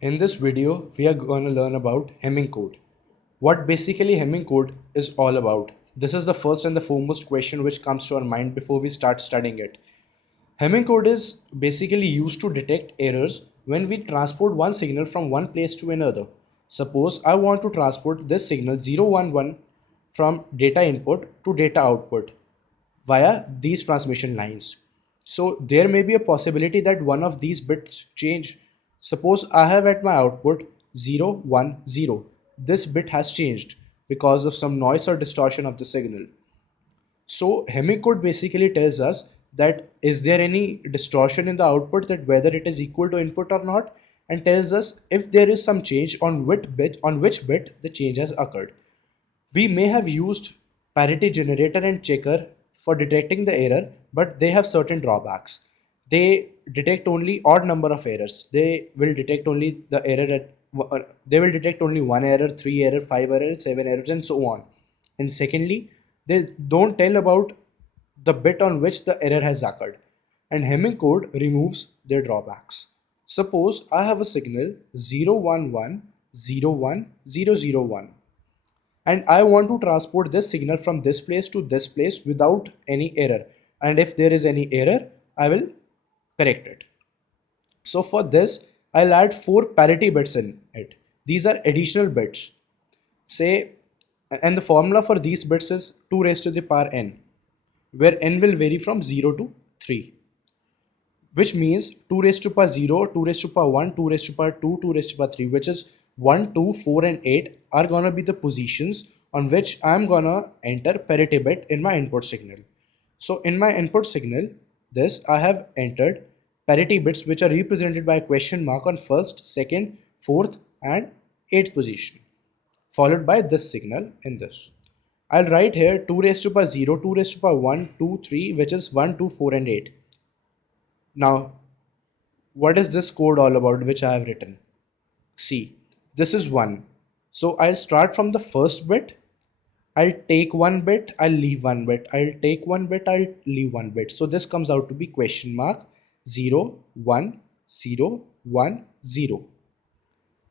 In this video, we are going to learn about hemming code. What basically hemming code is all about. This is the first and the foremost question which comes to our mind before we start studying it. Hemming code is basically used to detect errors when we transport one signal from one place to another. Suppose I want to transport this signal 011 from data input to data output via these transmission lines. So there may be a possibility that one of these bits change. Suppose I have at my output 0, 1, 0. This bit has changed because of some noise or distortion of the signal. So hemming code basically tells us that is there any distortion in the output, that whether it is equal to input or not, and tells us if there is some change on which bit the change has occurred. We may have used parity generator and checker for detecting the error, but they have certain drawbacks. They detect only odd number of errors. They will detect only one error, three error, five errors, seven errors, and so on. And secondly, they don't tell about the bit on which the error has occurred. And hemming code removes their drawbacks. Suppose I have a signal 011010001, and I want to transport this signal from this place to this place without any error, and if there is any error I will correct it. So for this I'll add four parity bits in it. These are additional bits, say, and the formula for these bits is 2 raised to the power n, where n will vary from 0 to 3, which means 2 raised to power 0, 2 raised to power 1, 2 raised to power 2, 2 raised to power 3, which is 1, 2, 4, and 8 are gonna be the positions on which I'm gonna enter parity bit in my input signal. So in my input signal, this I have entered parity bits which are represented by a question mark on first, second, fourth, and eighth position, followed by this signal in this. I'll write here 2 raised to power 0, 2 raised to power 1, 2, 3, which is 1, 2, 4, and 8. Now, what is this code all about which I have written? See, this is 1. So I'll start from the first bit. I'll take one bit, I'll leave one bit. I'll take one bit, I'll leave one bit. So this comes out to be question mark 0, 1, 0, 1, 0.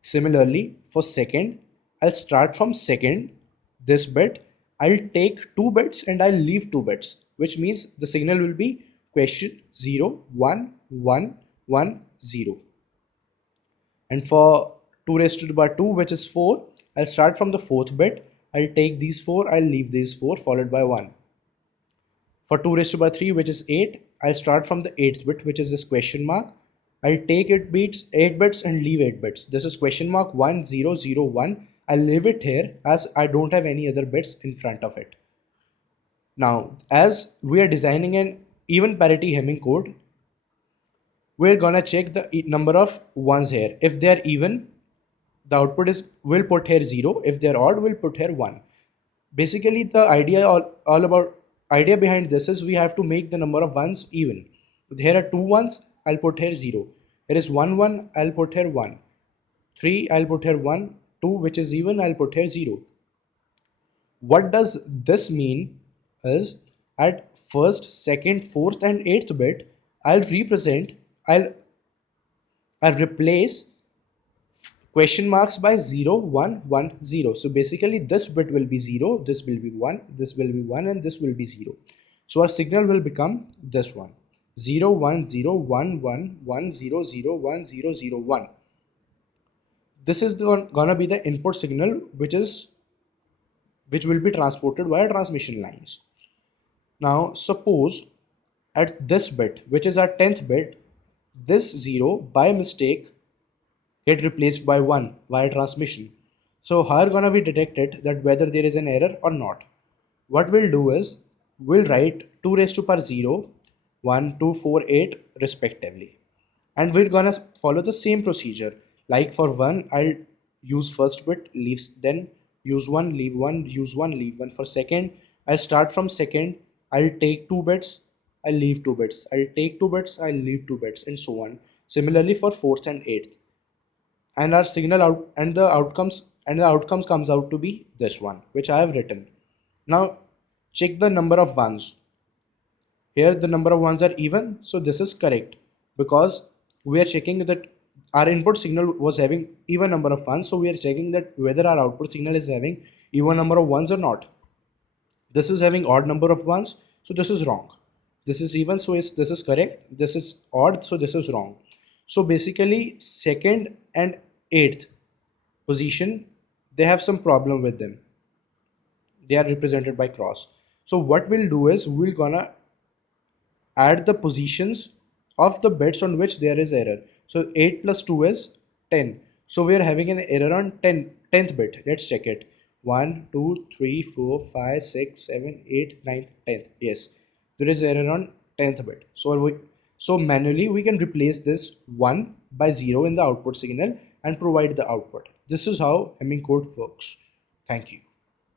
Similarly, for second, I'll start from second, this bit. I'll take two bits and I'll leave two bits, which means the signal will be question 0, 1, 1, 1, 0. And for 2 raised to the power 2, which is 4, I'll start from the fourth bit. I'll take these 4, I'll leave these 4, followed by 1. For 2 raised to the power 3, which is 8, I'll start from the 8th bit, which is this question mark. I'll take 8 bits and leave 8 bits. This is question mark 1, 0, 0, 1. I'll leave it here as I don't have any other bits in front of it. Now, as we are designing an even parity hemming code, we're gonna check the number of ones here. If they're even, the output is will put here 0. If they're odd, we'll put here 1. Basically the idea behind this is we have to make the number of ones even. Here are two ones, I'll put here 0. Here is 1, I'll put here 1. 3, I'll put here 1. 2, which is even, I'll put here 0. What does this mean is at first, second, fourth, and eighth bit, I'll represent, I'll, I'll replace question marks by 0, 1, 1, 0. So basically this bit will be 0, this will be 1, this will be 1, and this will be 0. So our signal will become this one: 0, 1, 0, 1, 1, 1, 0, 0, 1, 0, 0, 1. This is gonna be the input signal which will be transported via transmission lines. Now suppose at this bit, which is our 10th bit, this 0 by mistake get replaced by 1 via transmission. So how are gonna be detected that whether there is an error or not? What we'll do is we'll write 2 raised to power 0, 1, 2, 4, 8 respectively. And we're gonna follow the same procedure. Like for 1, I'll use first bit, leaves, then use 1, leave 1, use 1, leave 1. For second, I'll start from second, I'll take 2 bits, I'll leave 2 bits. I'll take 2 bits, I'll leave 2 bits, and so on. Similarly for 4th and 8th, and our signal out and the outcomes comes out to be this one which I have written. Now check the number of ones. Here the number of ones are even, so this is correct because we are checking that our input signal was having even number of ones, so we are checking that whether our output signal is having even number of ones or not. This is having odd number of ones, so this is wrong. This is even, so this is correct. This is odd, so this is wrong. So basically second and eighth position, they have some problem with them. They are represented by cross. So what we'll do is we're gonna add the positions of the bits on which there is error. So 8 plus 2 is 10. So we are having an error on 10th bit. Let's check it. 1, 2, 3, 4, 5, 6, 7, 8, 9, 10th. Yes, there is error on 10th bit. So manually we can replace this 1 by 0 in the output signal and provide the output. This is how Hemming code works. Thank you.